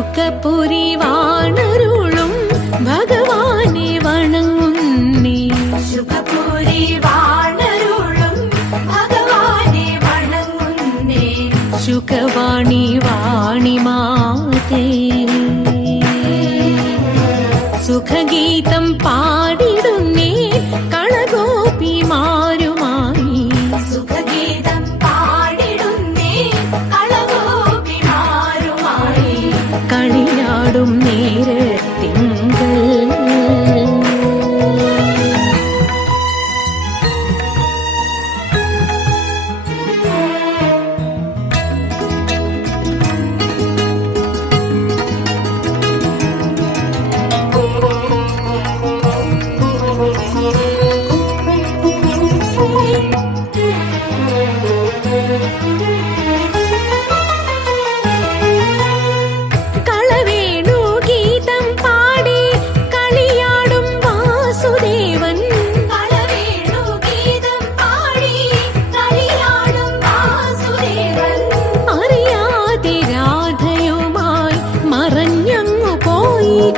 ശുകപുരി വാണരുളും ഭഗവാനെ വണങ്ങുന്നേ. ശുകപുരി വാണരുളും ഭഗവാനെ വണങ്ങുന്നേ. ശുകവാണി വാണി മാതേ സുഖഗീതം പാടിടുന്നേ കളഗോപിമാരുമായി. സുഖഗീതം പാടിടുന്നേ കളഗോപിമാരുമായി. കളിയാടും നേരത്തിങ്കൾ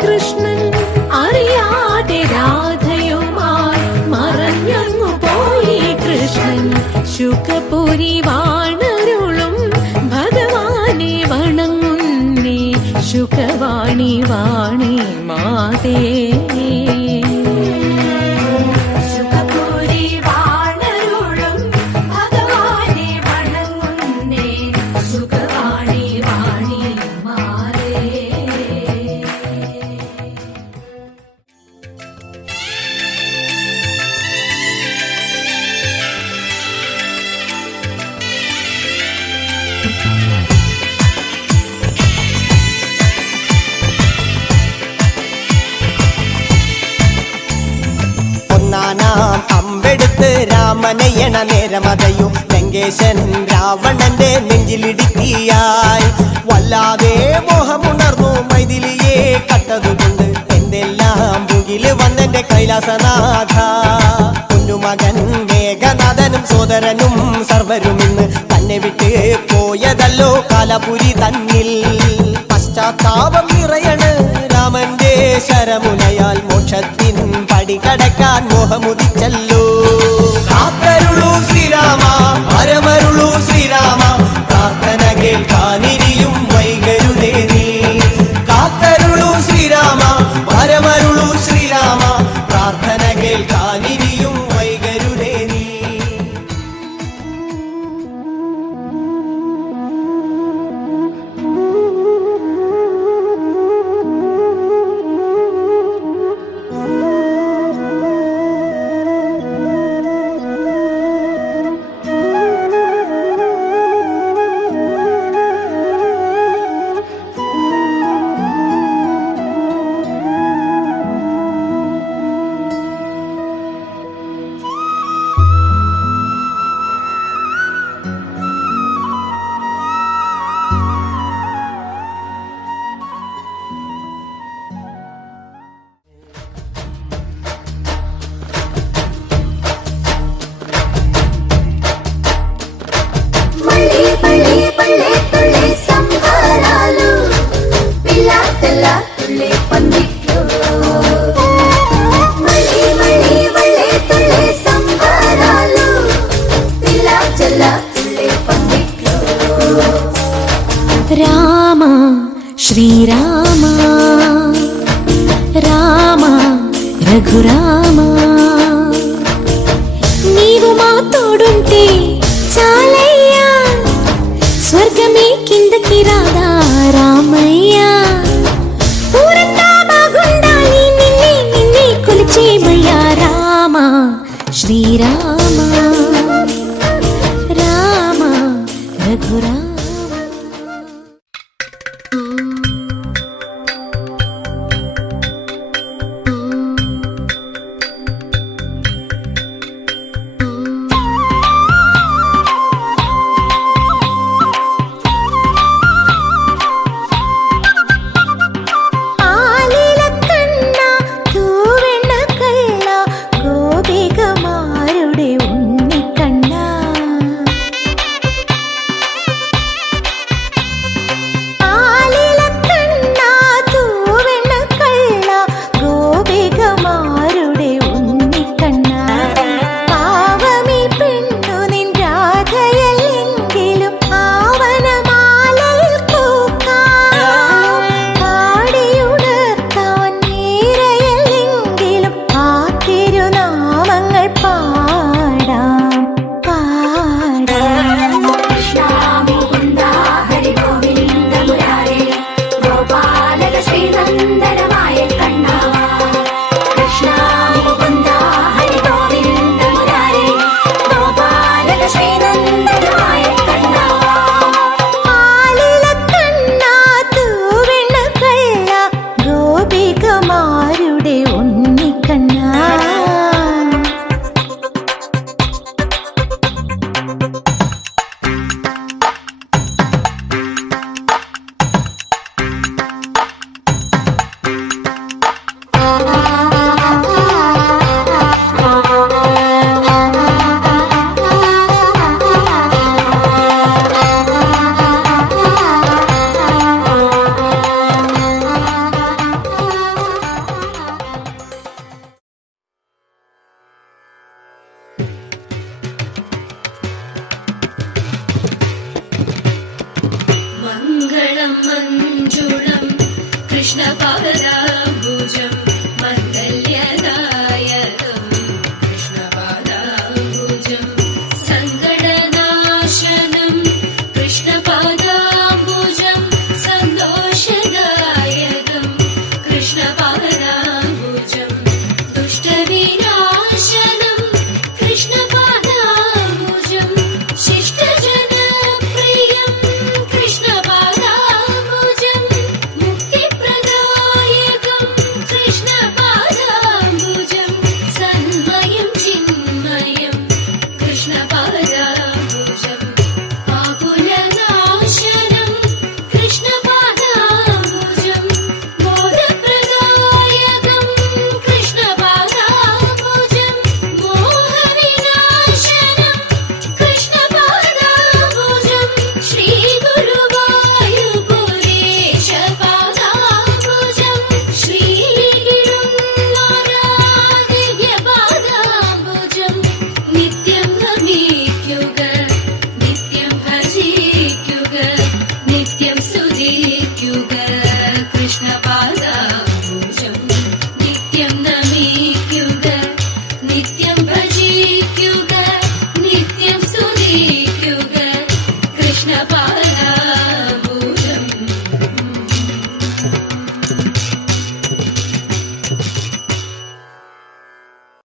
കൃഷ്ണൻ. അറിയാതെ രാധയുമായി മറഞ്ഞങ്ങു പോയി കൃഷ്ണൻ. ശുകപുരി വാണരുളും ഭഗവാനെ വണങ്ങുന്നേ. ശുകവാണി വാണി മാതേ ശുകപുരി വാണരുളും ഭഗവാനെ വണങ്ങുന്നേ. ശുകവാണി വാണി മാതേ. അമ്പെടുത്ത് രാമനയണ നേരമതയോ ലങ്കേശൻ രാവണന്റെ നെഞ്ചിലിടുക്കിയായി. വല്ലാതെ മോഹമുണർന്നു മൈഥിലിയെ കട്ടതുകൊണ്ട് എന്തെല്ലാം മുകില് വന്നെന്റെ കൈലാസനാഥ. കുഞ്ഞുമകൻ മേഘനാഥനും സോദരനും സർവരും ഇന്ന് തന്നെ വിട്ട് പോയതല്ലോ കാലപുരി തന്നിൽ. പശ്ചാത്താപം നിറയണ് രാമന്റെ ശരമുനയാൽ മോക്ഷത്തിൻ പടികടക്കാൻ മോഹമുദിച്ചല്ലോ. കാത്തരുളൂ ശ്രീരാമ പരമരുളൂ ശ്രീരാമ പ്രാർത്ഥന കേൾക്കാനിരിയും വൈകരുതേ നീ. കാത്തരുളൂ ശ്രീരാമ പരമരുളൂ ശ്രീരാമ പ്രാർത്ഥന കേൾക്കാനിരിയും വൈകരുതേ നീ. రామ శ్రీరామ రామ రఘురామ నీవు మా తోడుంటే చాలయ్యా స్వర్గమే కిందకి రాదా రామయ్యా ఊరంతా బాగుండాలి నిన్నే నిన్నే కొలిచేమయ్యా రామ శ్రీరామ